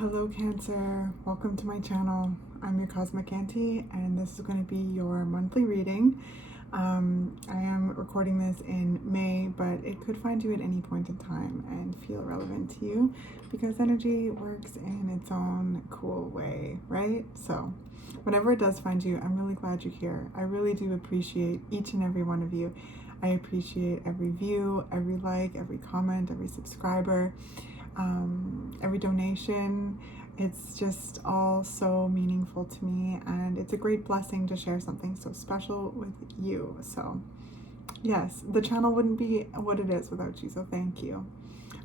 Hello Cancer, welcome to my channel. I'm your Cosmic Auntie and this is going to be your monthly reading. I am recording this in May, but it could find you at any point in time and feel relevant to you because energy works in its own cool way, right? So whenever it does find you, I'm really glad you're here. I really do appreciate each and every one of you. I appreciate every view, every like, every comment, every subscriber. Every donation. It's just all so meaningful to me, and it's a great blessing to share something so special with you. So yes, the channel wouldn't be what it is without you, so thank you.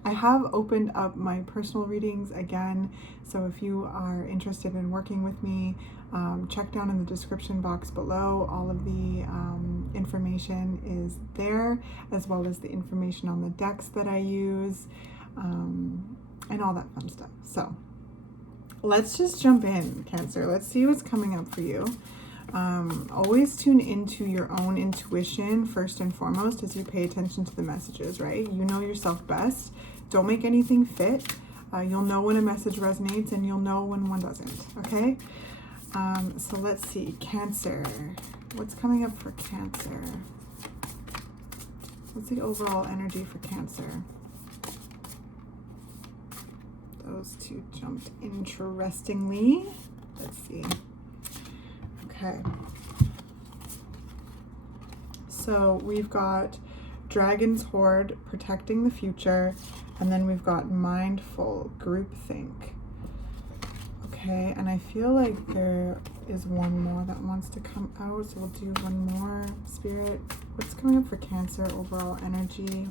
I have opened up my personal readings again, so if you are interested in working with me, check down in the description box below. All of the information is there, as well as the information on the decks that I use, and all that fun stuff. So let's just jump in, Cancer. Let's see what's coming up for you. Always tune into your own intuition first and foremost as you pay attention to the messages, right? You know yourself best. Don't make anything fit. You'll know when a message resonates and you'll know when one doesn't, okay? So let's see, Cancer. What's coming up for Cancer? What's the overall energy for Cancer? Those two jumped interestingly. Let's see. Okay. So we've got Dragon's Horde, protecting the future, and then we've got mindful groupthink. Okay, and I feel like there is one more that wants to come out, so we'll do one more. Spirit, what's coming up for Cancer overall energy?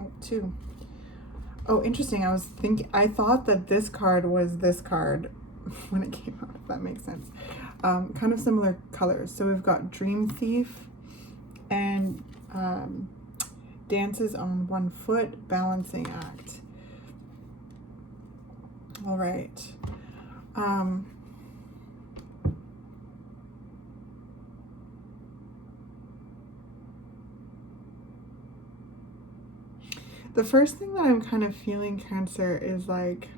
Oh, two. Oh, interesting. I thought that this card was this card when it came out, if that makes sense. Kind of similar colors. So we've got Dream Thief and Dances on One Foot, Balancing Act. All right. The first thing that I'm kind of feeling, Cancer, is like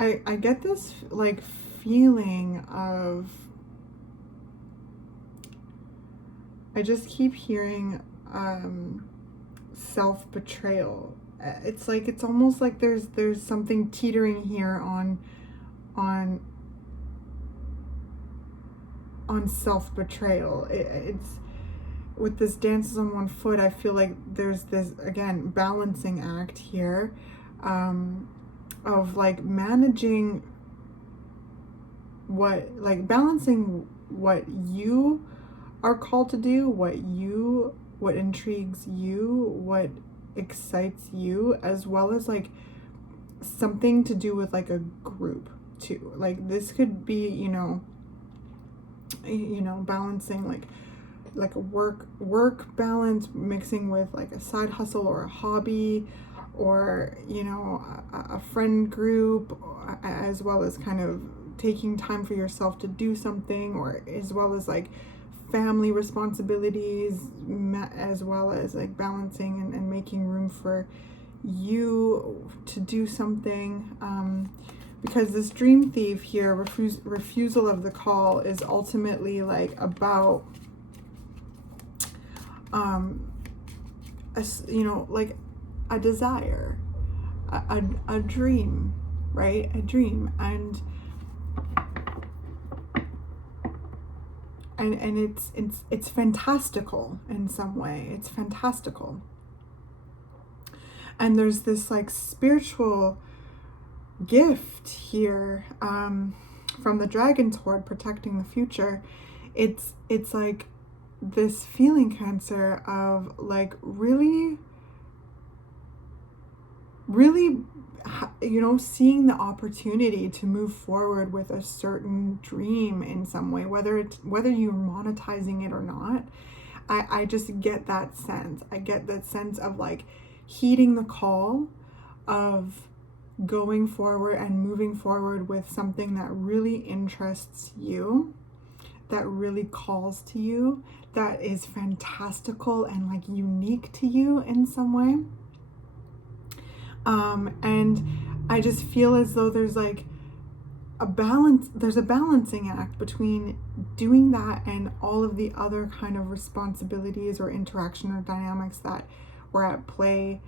I get this like feeling of, I just keep hearing self-betrayal. It's like, it's almost like there's something teetering here on self-betrayal. It's with this Dances on One Foot, I feel like there's this, again, balancing act here, of like managing balancing what you are called to do, what intrigues you, what excites you, as well as like something to do with like a group too. Like this could be, you know, balancing like a work balance, mixing with like a side hustle or a hobby, or, you know, a friend group, as well as kind of taking time for yourself to do something, or as well as like family responsibilities, as well as like balancing and making room for you to do something. Because this Dream Thief here, refusal of the call, is ultimately like about you know, like a desire, a dream, right? A dream, and it's fantastical in some way. It's fantastical, and there's this like spiritual gift here, from the Dragon's Horde, protecting the future. It's like this feeling, Cancer, of like really, you know, seeing the opportunity to move forward with a certain dream in some way, whether you're monetizing it or not. I just get that sense. I get that sense of like heeding the call of going forward and moving forward with something that really interests you, that really calls to you, that is fantastical and like unique to you in some way. And I just feel as though there's like there's a balancing act between doing that and all of the other kind of responsibilities or interaction or dynamics that were at play,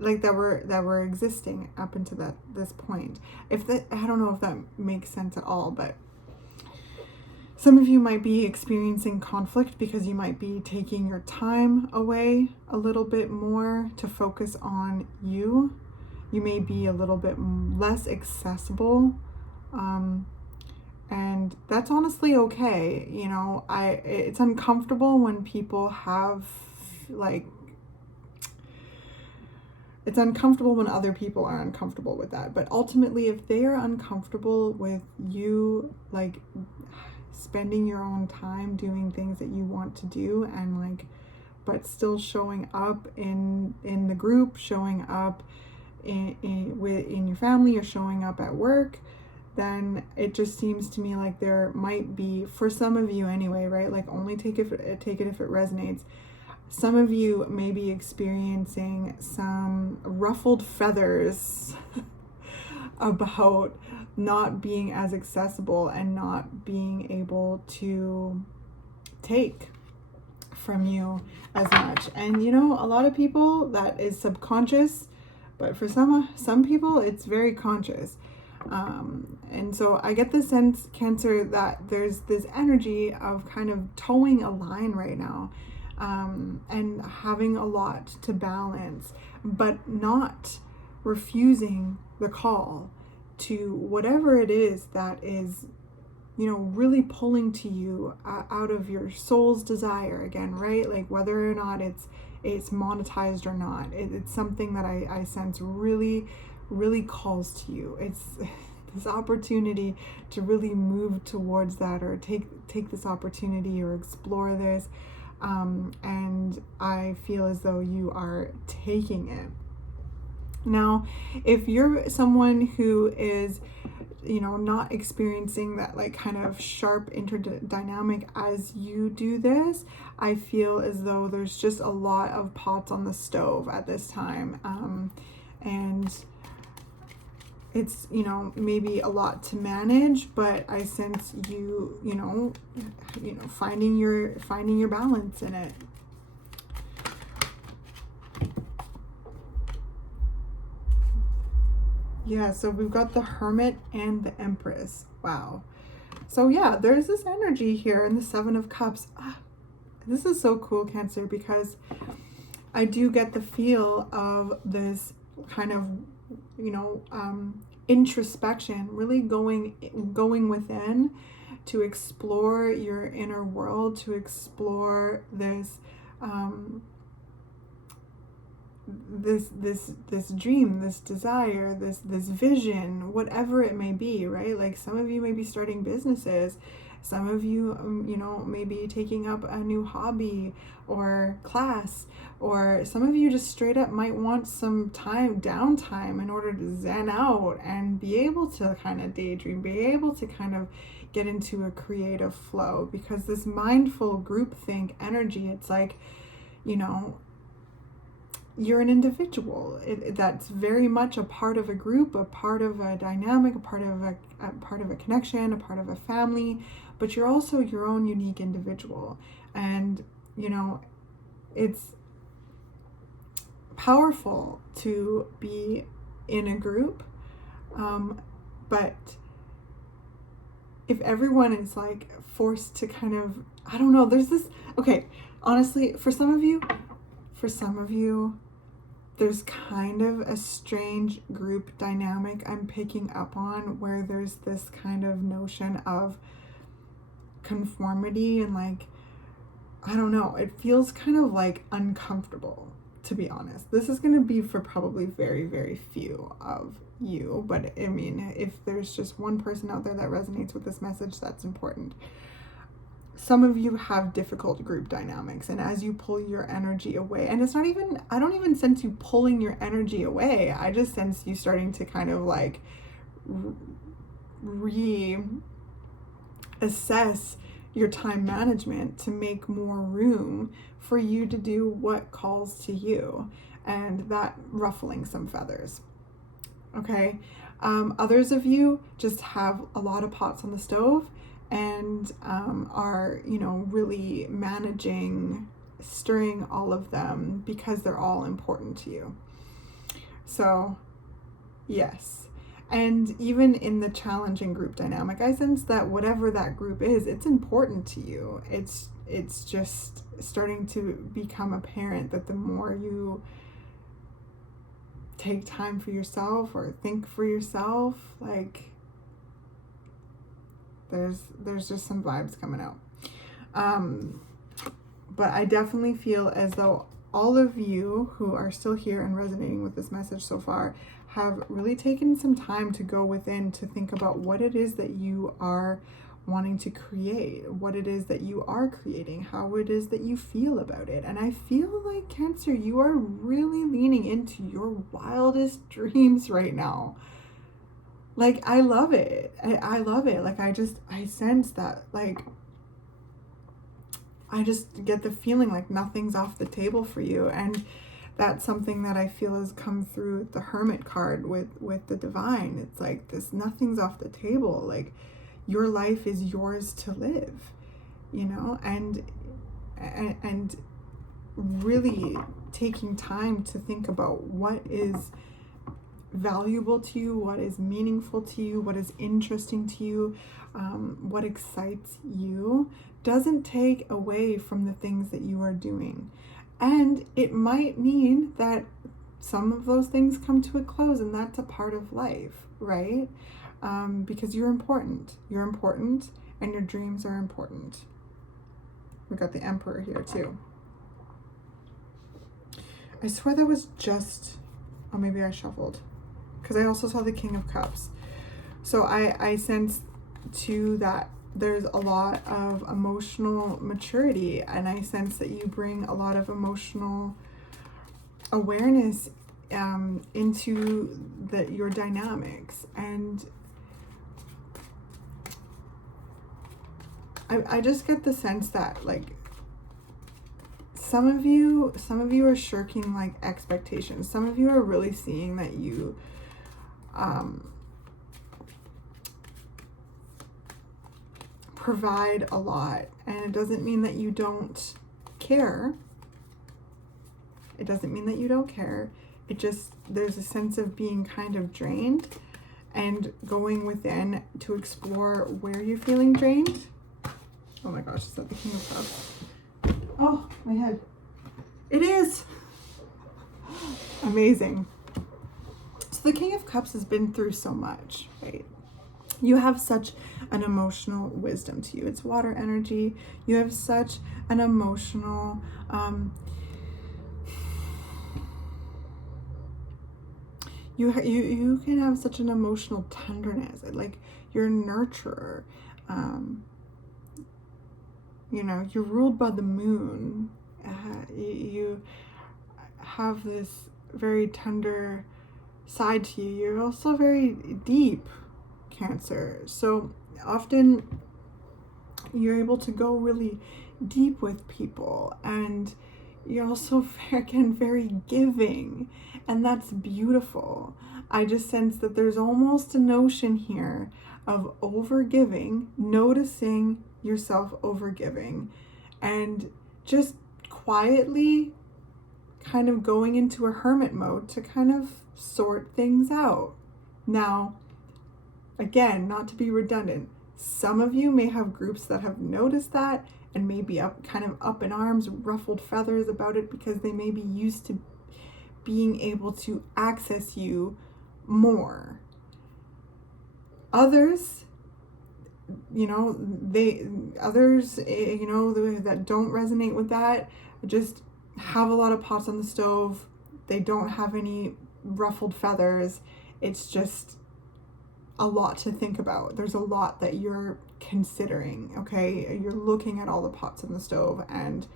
like that were existing up until this point. I don't know if that makes sense at all, but some of you might be experiencing conflict because you might be taking your time away a little bit more to focus on you. You may be a little bit less accessible, and that's honestly okay. You know, it's uncomfortable when people have like, it's uncomfortable when other people are uncomfortable with that. But ultimately, if they are uncomfortable with you, like, spending your own time doing things that you want to do, and like, but still showing up in the group, showing up in your family, or showing up at work, then it just seems to me like there might be, for some of you anyway, right? Like, only take it if it resonates. Some of you may be experiencing some ruffled feathers about not being as accessible and not being able to take from you as much. And you know, a lot of people, that is subconscious, but for some people it's very conscious. And so I get the sense, Cancer, that there's this energy of kind of towing a line right now, and having a lot to balance, but not refusing the call to whatever it is that is, you know, really pulling to you out of your soul's desire again, right? Like, whether or not it's monetized or not, it's something that I sense really, really calls to you. It's this opportunity to really move towards that, or take this opportunity, or explore this. And I feel as though you are taking it. Now, if you're someone who is, you know, not experiencing that like kind of sharp interdynamic as you do this, I feel as though there's just a lot of pots on the stove at this time. And it's, you know, maybe a lot to manage, but I sense you know, finding your balance in it. Yeah, so we've got the Hermit and the Empress. Wow. So yeah, there's this energy here in the Seven of Cups. This is so cool, Cancer, because I do get the feel of this kind of, you know, introspection, really going within to explore your inner world, to explore this this dream, this desire, this vision, whatever it may be, right? Like, some of you may be starting businesses, some of you you know, may be taking up a new hobby or class, or some of you just straight up might want some downtime in order to zen out and be able to kind of daydream, be able to kind of get into a creative flow. Because this mindful groupthink energy, it's like, you know, you're an individual that's very much a part of a group, a part of a dynamic, a part of a connection, a part of a family, but you're also your own unique individual. And, you know, it's powerful to be in a group, but if everyone is like forced to kind of, I don't know, there's this, okay, honestly, for some of you, there's kind of a strange group dynamic I'm picking up on, where there's this kind of notion of conformity, and like, I don't know, it feels kind of like uncomfortable, to be honest. This is going to be for probably very, very few of you, but I mean, if there's just one person out there that resonates with this message, that's important. Some of you have difficult group dynamics, and as you pull your energy away, and it's not even, I don't even sense you pulling your energy away, I just sense you starting to kind of like reassess assess your time management to make more room for you to do what calls to you, and that ruffling some feathers. Okay. Others of you just have a lot of pots on the stove and are, really managing, stirring all of them because they're all important to you. So, yes. And even in the challenging group dynamic, I sense that whatever that group is, it's important to you. It's just starting to become apparent that the more you take time for yourself or think for yourself, like there's just some vibes coming out. But I definitely feel as though all of you who are still here and resonating with this message so far have really taken some time to go within to think about what it is that you are wanting to create, what it is that you are creating, how it is that you feel about it. And I feel like, Cancer, you are really leaning into your wildest dreams right now. Like, I love it. I love it. Like, I sense that, like, I just get the feeling like nothing's off the table for you. And that's something that I feel has come through the Hermit card with the Divine. It's like this, nothing's off the table. Like, your life is yours to live, and really taking time to think about what is valuable to you, what is meaningful to you, what is interesting to you, what excites you, doesn't take away from the things that you are doing. And it might mean that some of those things come to a close, and that's a part of life, right? Because you're important, and your dreams are important. We got the Emperor here too. I swear that was just, oh, maybe I shuffled, because I also saw the King of Cups. So I sense too that there's a lot of emotional maturity, and I sense that you bring a lot of emotional awareness into your dynamics. And I just get the sense that, like, some of you are shirking, like, expectations. Some of you are really seeing that you provide a lot, and it doesn't mean that you don't care. It doesn't mean that you don't care. It just, there's a sense of being kind of drained and going within to explore where you're feeling drained. Oh my gosh, is that the King of Cups? Oh, my head. It is. Amazing. So the King of Cups has been through so much, right? You have such an emotional wisdom to you. It's water energy. You have such an emotional, you can have such an emotional tenderness. Like, you're a nurturer. You're ruled by the moon. You have this very tender side to you. You're also very deep, Cancer. So often you're able to go really deep with people, and you're also, again, very giving, and that's beautiful. I just sense that there's almost a notion here of overgiving, noticing yourself overgiving, and just quietly kind of going into a hermit mode to kind of sort things out. Now, again, not to be redundant, some of you may have groups that have noticed that and may be up in arms, ruffled feathers about it, because they may be used to being able to access you more. Others, that don't resonate with that, just have a lot of pots on the stove. They don't have any ruffled feathers. It's just a lot to think about. There's a lot that you're considering, okay? You're looking at all the pots on the stove and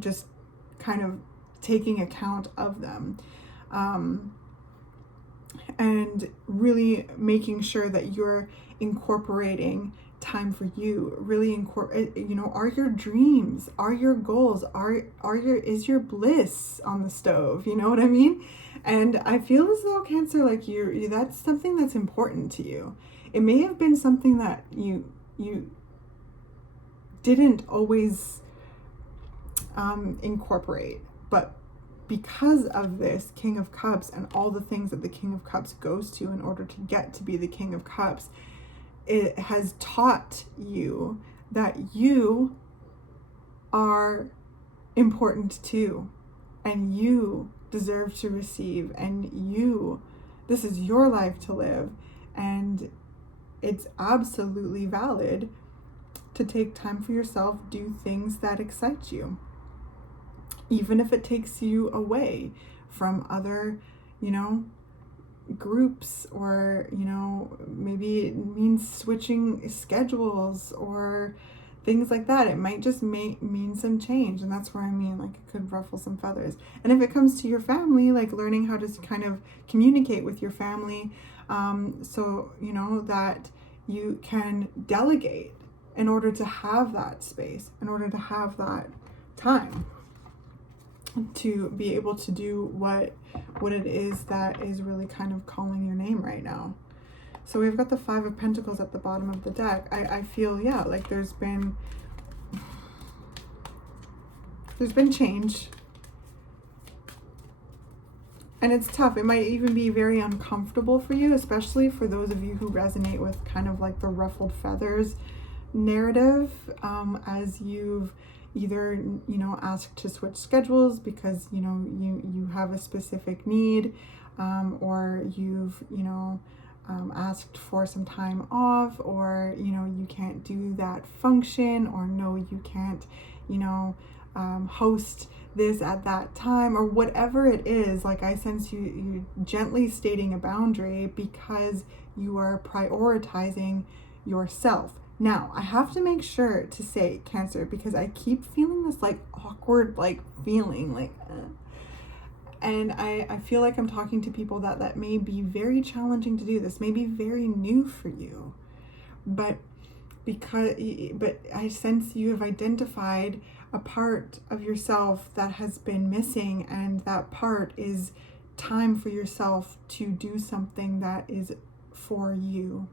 just kind of taking account of them. And really making sure that you're incorporating time for you. Really incorporate, you know, are your dreams, are your goals, is your bliss on the stove? You know what I mean? And I feel as though, Cancer, like that's something that's important to you. It may have been something that you didn't always incorporate, but because of this King of Cups and all the things that the King of Cups goes to in order to get to be the King of Cups, it has taught you that you are important too, and you deserve to receive, and this is your life to live, and it's absolutely valid to take time for yourself, do things that excite you, even if it takes you away from other, you know, groups, or, you know, maybe it means switching schedules or things like that. It might just mean some change, and that's where I mean, like, it could ruffle some feathers. And if it comes to your family, like learning how to kind of communicate with your family, so, you know, that you can delegate in order to have that space, in order to have that time to be able to do what it is that is really kind of calling your name right now. So we've got the Five of Pentacles at the bottom of the deck. I feel, yeah, like there's been change. And it's tough. It might even be very uncomfortable for you, especially for those of you who resonate with kind of like the ruffled feathers narrative, as you've either, you know, asked to switch schedules because, you know, you have a specific need, or you've, you know, asked for some time off, or, you know, you can't do that function, or no, you can't, you know, host this at that time, or whatever it is. Like, I sense you gently stating a boundary because you are prioritizing yourself. Now, I have to make sure to say, Cancer, because I keep feeling this like awkward, like feeling like, and I feel like I'm talking to people that may be very challenging to do. This may be very new for you, but I sense you have identified a part of yourself that has been missing, and that part is time for yourself to do something that is for you.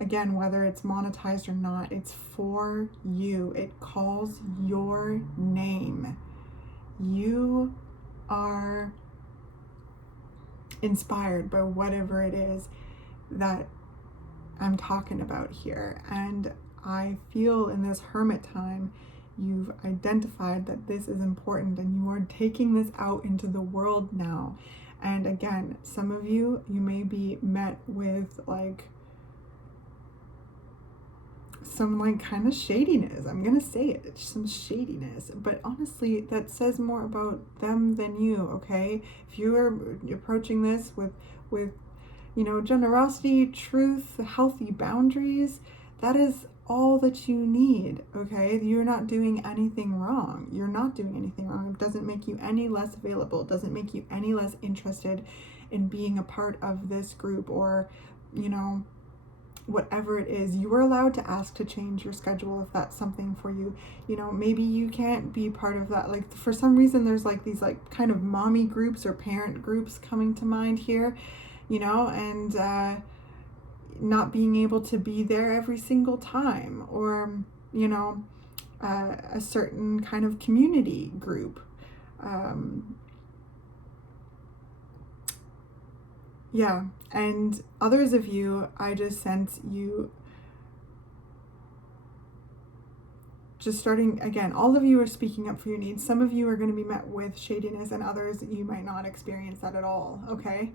Again, whether it's monetized or not, it's for you. It calls your name. You are inspired by whatever it is that I'm talking about here. And I feel in this hermit time, you've identified that this is important, and you are taking this out into the world now. And again, some of you may be met with like some like kind of shadiness. I'm gonna say it, it's some shadiness, but honestly that says more about them than you. Okay, if you are approaching this with you know, generosity, truth, healthy boundaries, that is all that you need. Okay, you're not doing anything wrong. You're not doing anything wrong. It doesn't make you any less available. It doesn't make you any less interested in being a part of this group, or, you know, whatever it is. You are allowed to ask to change your schedule if that's something for you. You know, maybe you can't be part of that. Like, for some reason, there's like these like kind of mommy groups or parent groups coming to mind here, you know, and not being able to be there every single time, or, you know, a certain kind of community group. Yeah, and others of you, I just sense you just starting, again, all of you are speaking up for your needs. Some of you are going to be met with shadiness, and others, you might not experience that at all, okay?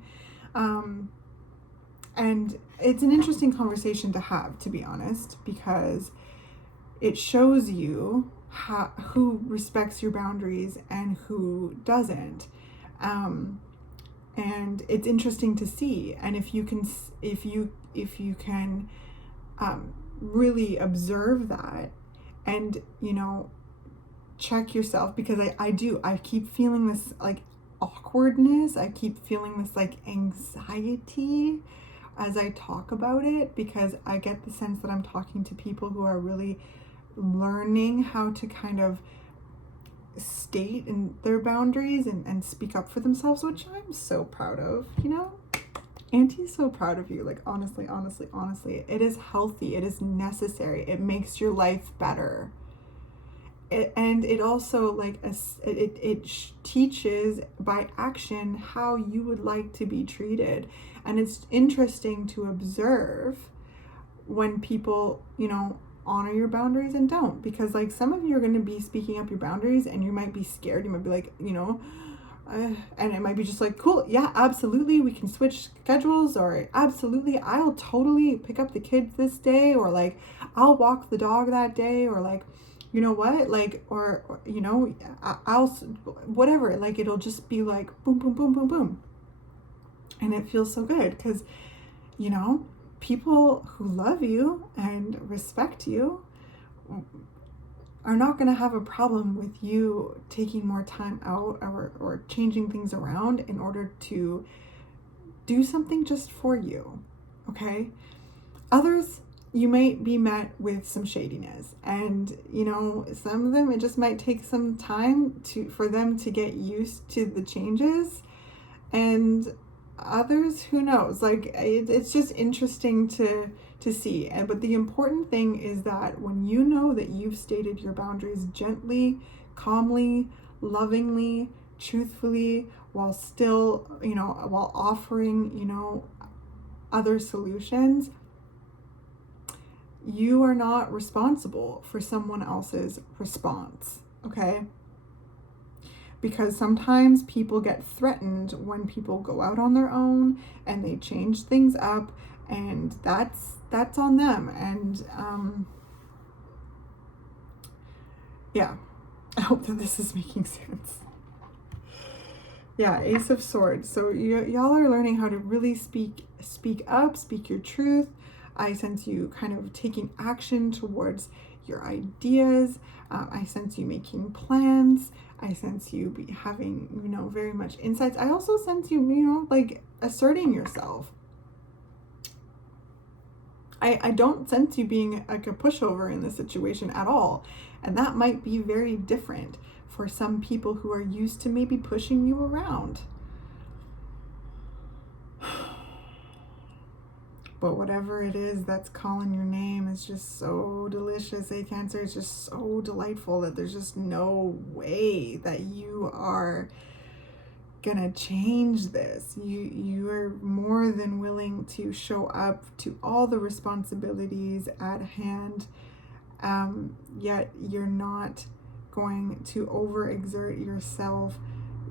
And it's an interesting conversation to have, to be honest, because it shows you who respects your boundaries and who doesn't. And it's interesting to see. And if you can really observe that, and, you know, check yourself, because I keep feeling this like awkwardness. I keep feeling this like anxiety as I talk about it, because I get the sense that I'm talking to people who are really learning how to kind of state in their boundaries and speak up for themselves, which I'm so proud of, you know? Auntie's so proud of you. Like, honestly, it is healthy. It is necessary. It makes your life better. And it also, like, it teaches by action how you would like to be treated. And it's interesting to observe when people, you know, honor your boundaries and don't. Because, like, some of you are going to be speaking up your boundaries and you might be scared. You might be like, you know, and it might be just like, cool, yeah, absolutely, we can switch schedules, or absolutely, I'll totally pick up the kids this day, or like, I'll walk the dog that day, or like, you know what, like, or you know, I'll, whatever, like, it'll just be like, boom, boom, boom, boom, boom. And it feels so good because, you know, people who love you and respect you are not going to have a problem with you taking more time out or changing things around in order to do something just for you, okay? Others, you might be met with some shadiness, and, you know, some of them, it just might take some time for them to get used to the changes, and others, who knows, like, it's just interesting to see. But the important thing is that when you know that you've stated your boundaries gently, calmly, lovingly, truthfully, while still, you know, while offering, you know, other solutions, you are not responsible for someone else's response, okay? Because sometimes people get threatened when people go out on their own and they change things up, and that's on them. And yeah, I hope that this is making sense. Yeah, Ace of Swords. So y'all are learning how to really speak up, speak your truth. I sense you kind of taking action towards your ideas. I sense you making plans. I sense you having, you know, very much insights. I also sense you, you know, like, asserting yourself. I don't sense you being like a pushover in this situation at all. And that might be very different for some people who are used to maybe pushing you around. But whatever it is that's calling your name is just so delicious, Cancer. It's just so delightful that there's just no way that you are gonna change this. You are more than willing to show up to all the responsibilities at hand, yet you're not going to overexert yourself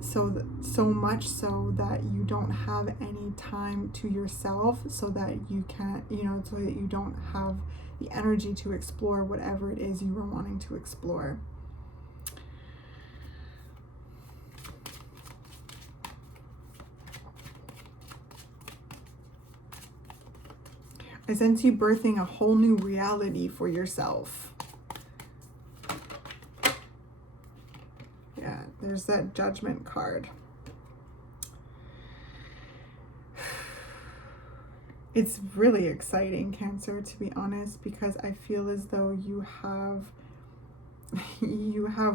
so much so that you don't have any time to yourself, so that you can't, you know, so that you don't have the energy to explore whatever it is you were wanting to explore. I sense you birthing a whole new reality for yourself. Yeah, there's that Judgment card. It's really exciting, Cancer, to be honest, because I feel as though you have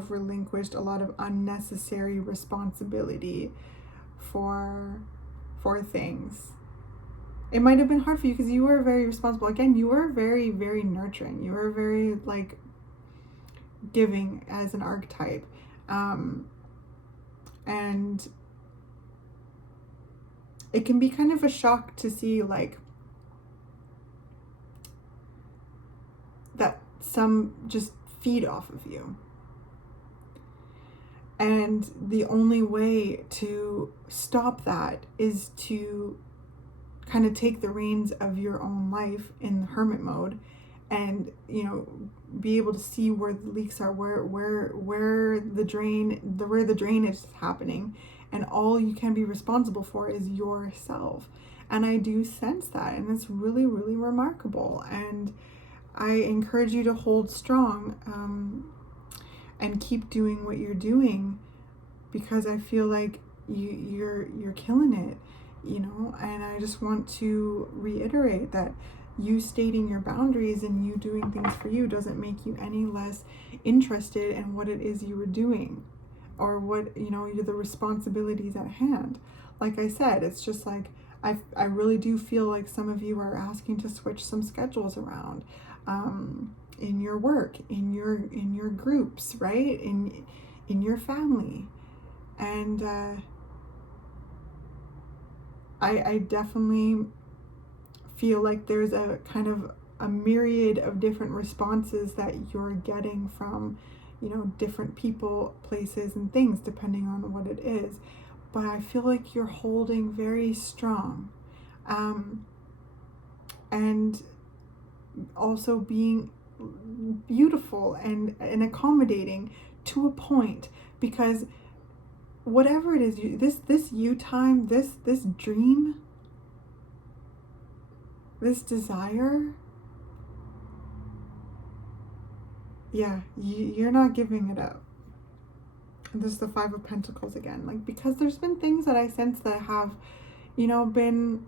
relinquished a lot of unnecessary responsibility for things. It might have been hard for you because you were very responsible. Again, you were very, very nurturing. You were very, like, giving as an archetype. And it can be kind of a shock to see, like, that some just feed off of you. And the only way to stop that is to kind of take the reins of your own life in hermit mode, and, you know, be able to see where the leaks are, where the drainage is happening, and all you can be responsible for is yourself. And I do sense that, and it's really, really remarkable. And I encourage you to hold strong, and keep doing what you're doing, because I feel like you're killing it. you know, and I just want to reiterate that you stating your boundaries and you doing things for you doesn't make you any less interested in what it is you were doing, or what, you know, the responsibilities at hand. Like I said, it's just like I really do feel like some of you are asking to switch some schedules around, in your work, in your groups, right, in your family. And I definitely feel like there's a kind of a myriad of different responses that you're getting from, you know, different people, places, and things, depending on what it is. But I feel like you're holding very strong, and also being beautiful and accommodating to a point, because whatever it is, this you time, this dream, this desire, yeah, you're not giving it up. This is the Five of Pentacles again, like, because there's been things that I sense that have, you know, been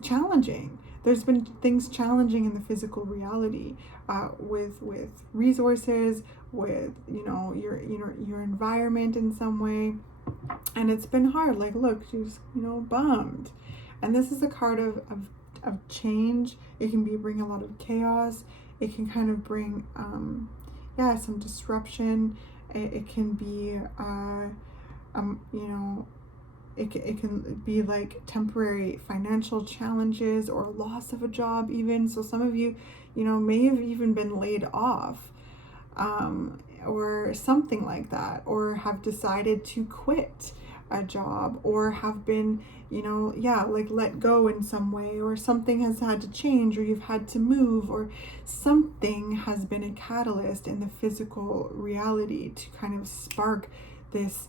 challenging. There's been things challenging in the physical reality, with resources, with, you know, your environment in some way, and it's been hard. Like, look, she's, you know, bummed, and this is a card of change. It can bring a lot of chaos. It can kind of bring some disruption. It can be you know, it can be like temporary financial challenges or loss of a job even. So some of you, you know, may have even been laid off, or something like that, or have decided to quit a job, or have been, you know, like let go in some way, or something has had to change, or you've had to move, or something has been a catalyst in the physical reality to kind of spark this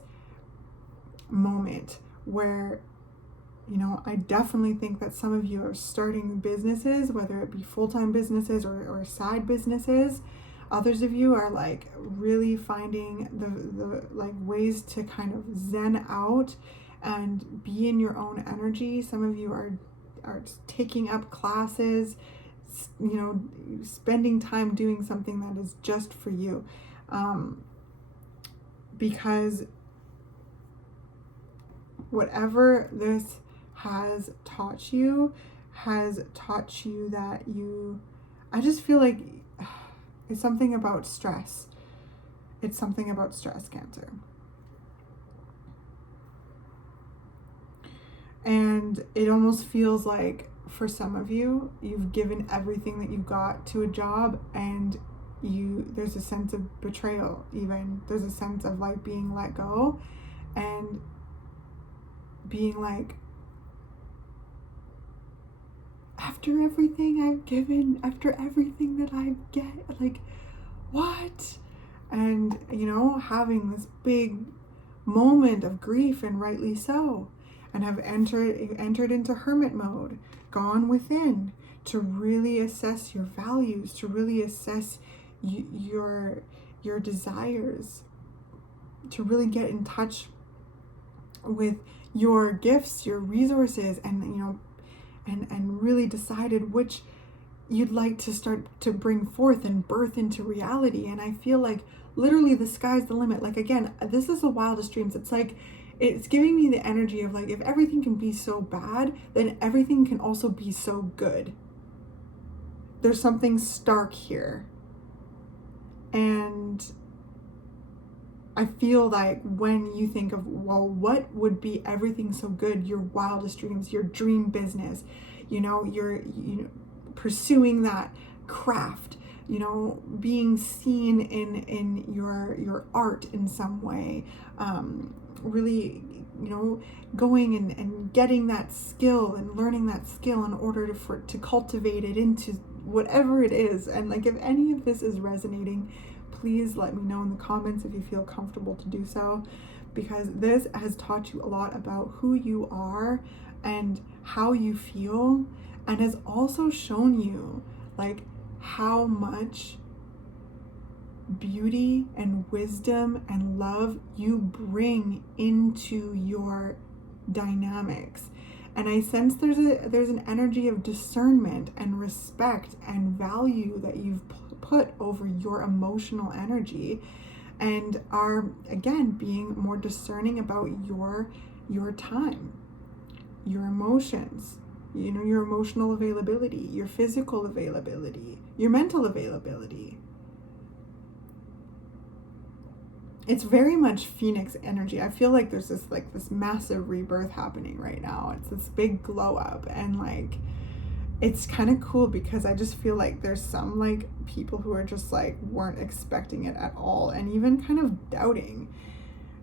moment where, you know, I definitely think that some of you are starting businesses, whether it be full-time businesses or side businesses. Others of you are like really finding the like ways to kind of zen out and be in your own energy. Some of you are taking up classes, you know, spending time doing something that is just for you, because whatever this has taught you that I just feel like it's something about stress. It's something about stress, Cancer. And it almost feels like for some of you, you've given everything that you've got to a job, and there's a sense of betrayal even. There's a sense of like being let go and being like, after everything I've given, after everything that I get, like, what? And, you know, having this big moment of grief, and rightly so, and have entered into hermit mode, gone within to really assess your values, to really assess your desires, to really get in touch with your gifts, your resources, and, you know, and really decided which you'd like to start to bring forth and birth into reality. And I feel like literally the sky's the limit. Like, again, this is the wildest dreams. It's like, it's giving me the energy of like, if everything can be so bad, then everything can also be so good. There's something stark here. And I feel like when you think of, well, what would be everything so good, your wildest dreams, your dream business, you know, pursuing that craft, you know, being seen in your art in some way, really, you know, going and getting that skill and learning that skill in order to cultivate it into whatever it is. And like, if any of this is resonating, please let me know in the comments if you feel comfortable to do so, because this has taught you a lot about who you are and how you feel, and has also shown you like how much beauty and wisdom and love you bring into your dynamics. And I sense there's an energy of discernment and respect and value that you've put over your emotional energy, and are again being more discerning about your time, your emotions, you know, your emotional availability, your physical availability, your mental availability. It's very much Phoenix energy. I feel like there's this massive rebirth happening right now. It's this big glow up, and like it's kind of cool because I just feel like there's some like people who are just like weren't expecting it at all, and even kind of doubting,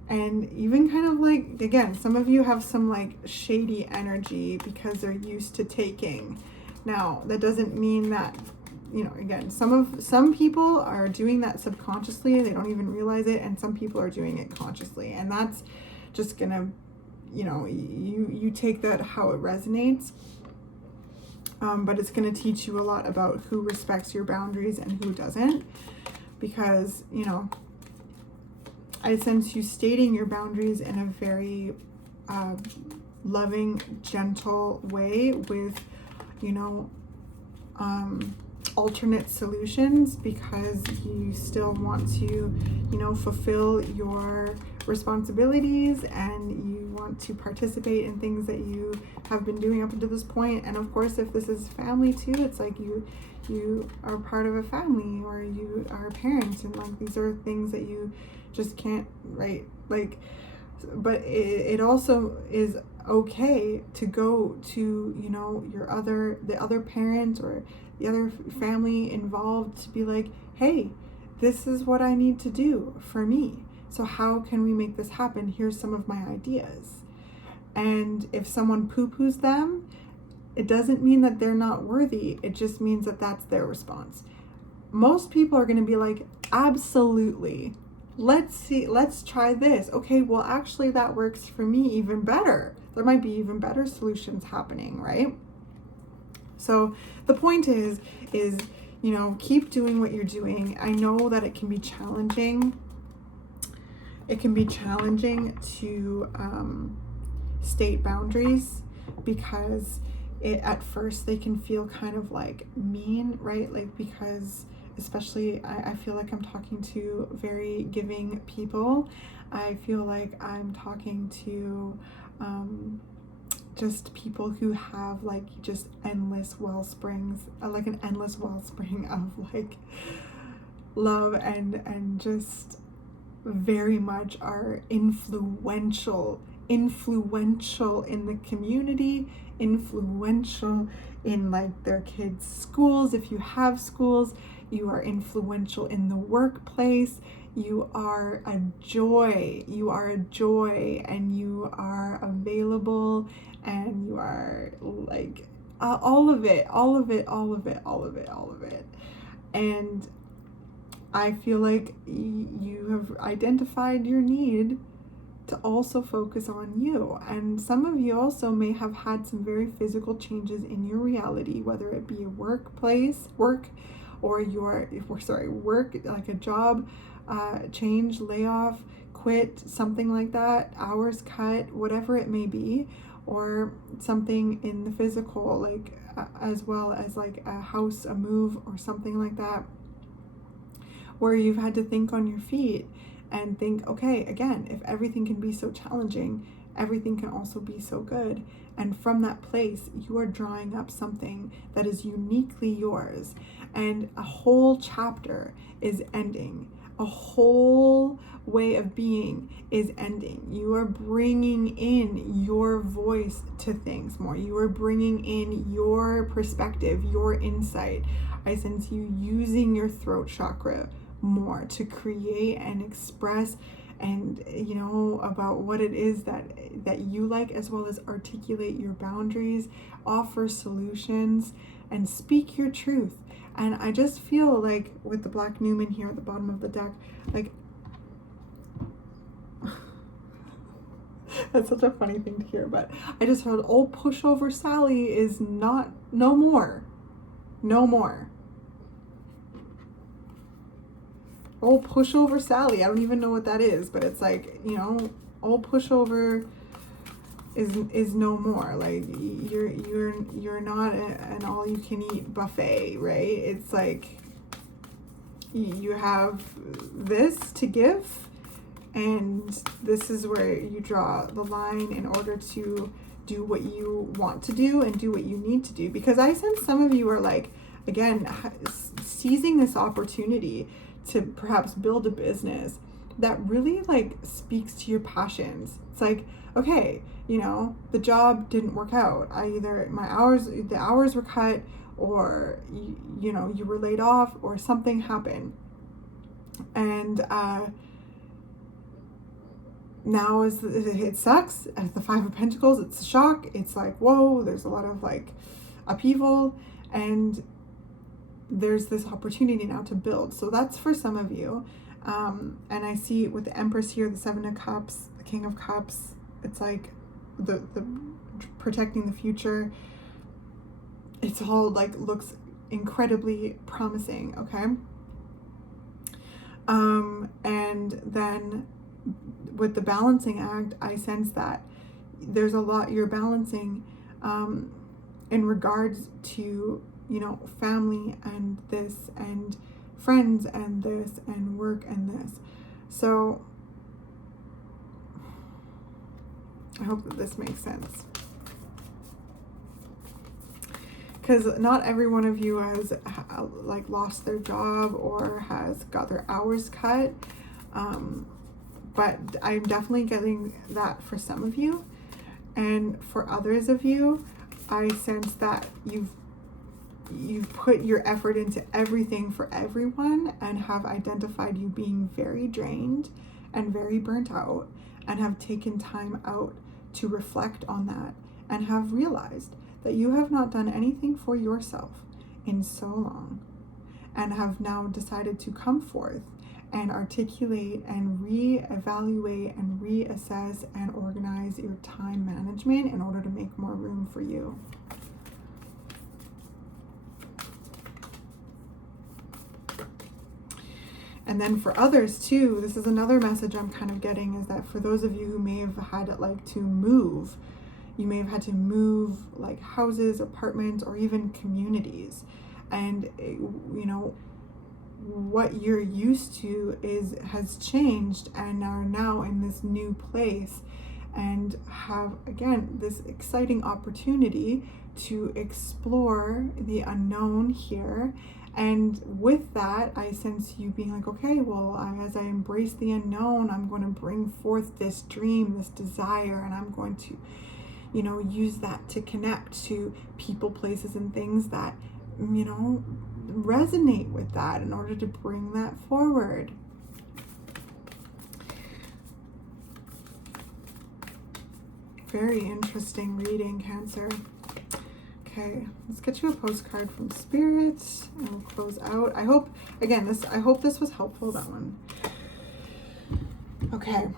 and even kind of like, again, some of you have some like shady energy because they're used to taking. Now that doesn't mean that, you know, again, some people are doing that subconsciously, they don't even realize it, and some people are doing it consciously, and that's just gonna, you know, you take that how it resonates. But it's going to teach you a lot about who respects your boundaries and who doesn't, because, you know, I sense you stating your boundaries in a very loving, gentle way with, you know, alternate solutions, because you still want to, you know, fulfill your responsibilities, and you want to participate in things that you have been doing up until this point. And of course, if this is family too, it's like you are part of a family, or you are parents, and like these are things that you just can't, right? Like, but it also is okay to go to, you know, the other parent or the other family involved to be like, hey, this is what I need to do for me. So how can we make this happen? Here's some of my ideas. And if someone poo-poos them, it doesn't mean that they're not worthy. It just means that that's their response. Most people are going to be like, absolutely. Let's try this. Okay, well, actually that works for me even better. There might be even better solutions happening, right? So the point is, you know, keep doing what you're doing. I know that it can be challenging. It can be challenging to state boundaries, because at first they can feel kind of like mean, right? Like, because especially I feel like I'm talking to very giving people. I feel like I'm talking to just people who have like just endless wellsprings, like an endless wellspring of like love, and just very much are influential in the community, influential in like their kids' schools. If you have schools, you are influential in the workplace. You are a joy, and you are available, and you are like all of it. And I feel like you have identified your need to also focus on you. And some of you also may have had some very physical changes in your reality, whether it be a work, like a job change, layoff, quit, something like that, hours cut, whatever it may be, or something in the physical, like as well as like a house, a move, or something like that, where you've had to think on your feet and think, okay, again, if everything can be so challenging, everything can also be so good. And from that place, you are drawing up something that is uniquely yours. And a whole chapter is ending. A whole way of being is ending. You are bringing in your voice to things more. You are bringing in your perspective, your insight. I sense you using your throat chakra more to create and express, and you know, about what it is that you like, as well as articulate your boundaries, offer solutions, and speak your truth. And I just feel like with the Black Numen here at the bottom of the deck, like that's such a funny thing to hear, but I just heard old pushover Sally is no more. Old pushover Sally, I don't even know what that is, but it's like, you know, old pushover is no more. Like you're not an all you can eat buffet, right? It's like you have this to give, and this is where you draw the line in order to do what you want to do and do what you need to do. Because I sense some of you are like, again, seizing this opportunity to perhaps build a business that really like speaks to your passions. It's like, okay, you know, the job didn't work out. The hours were cut, or you know, you were laid off, or something happened. And now it sucks. As the Five of Pentacles, it's a shock. It's like, whoa, there's a lot of like upheaval, and there's this opportunity now to build. So that's for some of you. And I see with the Empress here, the Seven of Cups, the King of Cups, it's like the protecting the future. It's all like looks incredibly promising, okay? And then with the balancing act, I sense that there's a lot you're balancing in regards to, you know, family and this, and friends and this, and work and this. So I hope that this makes sense, because not every one of you has like lost their job or has got their hours cut, but I'm definitely getting that for some of you. And for others of you, I sense that you've put your effort into everything for everyone, and have identified you being very drained and very burnt out, and have taken time out to reflect on that, and have realized that you have not done anything for yourself in so long, and have now decided to come forth and articulate and reevaluate and reassess and organize your time management in order to make more room for you. And then for others too, this is another message I'm kind of getting, is that for those of you who may have had like to move, you may have had to move like houses, apartments, or even communities. And you know, what you're used to has changed, and are now in this new place, and have again this exciting opportunity to explore the unknown here. And with that, I sense you being like, okay, well, as I embrace the unknown, I'm going to bring forth this dream, this desire, and I'm going to, you know, use that to connect to people, places, and things that, you know, resonate with that in order to bring that forward. Very interesting reading, Cancer. Okay, let's get you a postcard from Spirit, and we'll close out. I hope, again, I hope this was helpful, that one. Okay.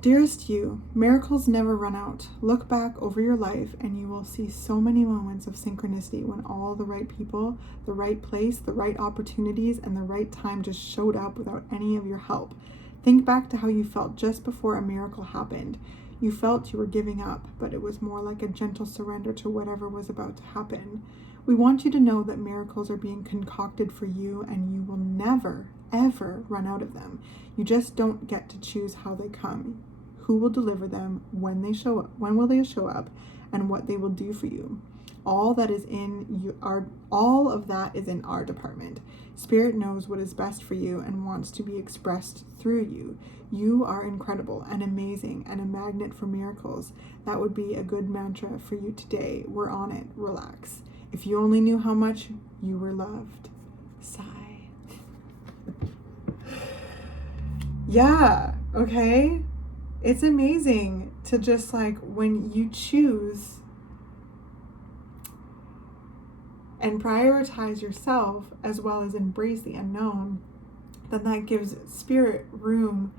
Dearest you, miracles never run out. Look back over your life and you will see so many moments of synchronicity when all the right people, the right place, the right opportunities, and the right time just showed up without any of your help. Think back to how you felt just before a miracle happened. You felt you were giving up, but it was more like a gentle surrender to whatever was about to happen. We want you to know that miracles are being concocted for you, and you will never, ever run out of them. You just don't get to choose how they come, who will deliver them, when they show up, when will they show up, and what they will do for you. All of that is in our department. Spirit knows what is best for you and wants to be expressed through you. You are incredible and amazing and a magnet for miracles. That would be a good mantra for you today. We're on it. Relax. If you only knew how much you were loved. Sigh. Yeah, okay? It's amazing to just like, when you choose and prioritize yourself as well as embrace the unknown, then that gives Spirit room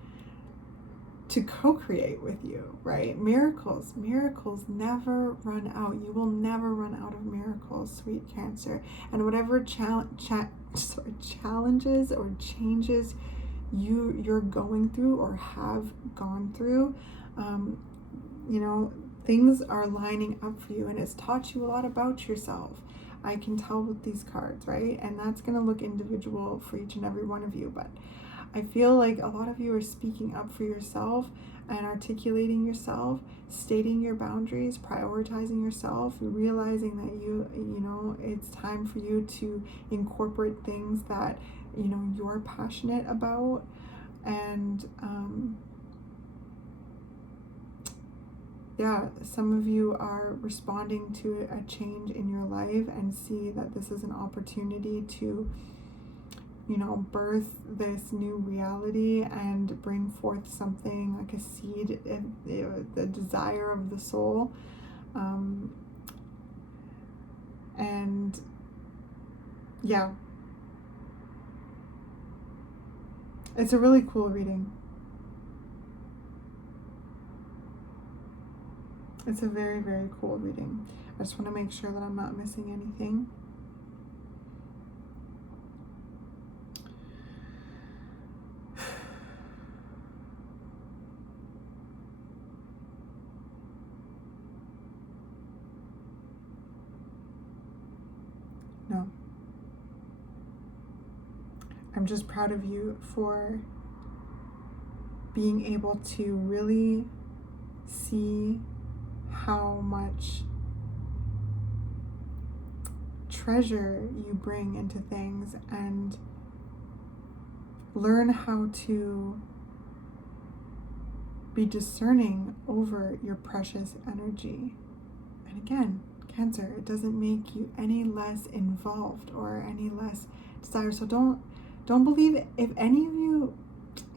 to co-create with you, right? Miracles never run out. You will never run out of miracles, sweet Cancer. And whatever challenges or changes you're going through or have gone through, you know, things are lining up for you, and it's taught you a lot about yourself. I can tell with these cards, right? And that's going to look individual for each and every one of you, but I feel like a lot of you are speaking up for yourself and articulating yourself, stating your boundaries, prioritizing yourself, realizing that you know, it's time for you to incorporate things that, you know, you're passionate about. And yeah, some of you are responding to a change in your life and see that this is an opportunity to, you know, birth this new reality and bring forth something like a seed, the desire of the soul. And yeah, it's a really cool reading. It's a very, very cool reading. I just want to make sure that I'm not missing anything. No. I'm just proud of you for being able to really see how much treasure you bring into things and learn how to be discerning over your precious energy. And again, Cancer, it doesn't make you any less involved or any less desire. So don't believe if any of you,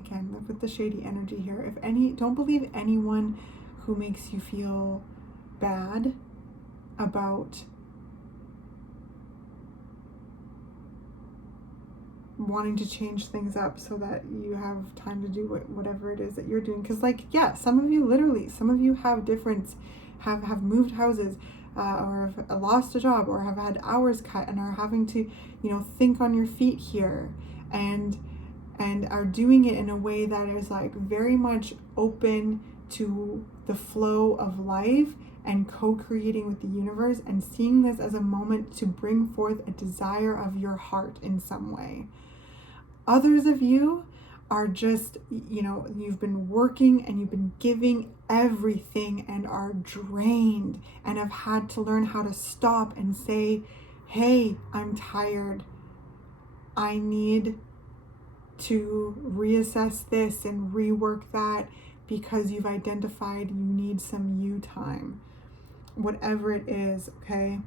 again, look with the shady energy here, don't believe anyone who makes you feel bad about wanting to change things up so that you have time to do whatever it is that you're doing. Because, like, yeah, some of you have moved houses, or have lost a job, or have had hours cut and are having to, you know, think on your feet here, and are doing it in a way that is like very much open to the flow of life and co-creating with the universe and seeing this as a moment to bring forth a desire of your heart in some way. Others of you are just, you know, you've been working and you've been giving everything and are drained and have had to learn how to stop and say, hey, I'm tired. I need to reassess this and rework that because you've identified you need some you time. Whatever it is, okay?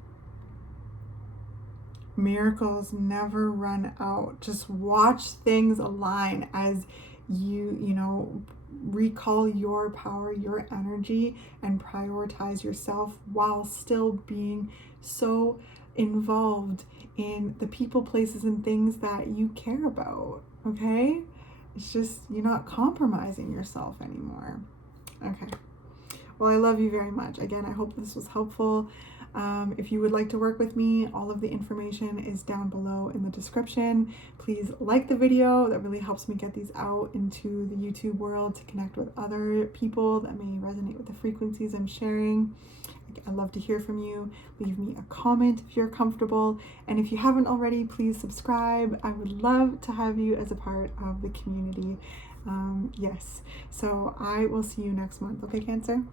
Miracles never run out. Just watch things align as you know, recall your power, your energy, and prioritize yourself while still being so involved in the people, places, and things that you care about, okay? It's just, you're not compromising yourself anymore. Okay. Well, I love you very much. Again, I hope this was helpful. If you would like to work with me, all of the information is down below in the description. Please like the video. That really helps me get these out into the YouTube world to connect with other people that may resonate with the frequencies I'm sharing. I love to hear from you. Leave me a comment if you're comfortable. And if you haven't already, please subscribe. I would love to have you as a part of the community. Yes. So I will see you next month. Okay, Cancer?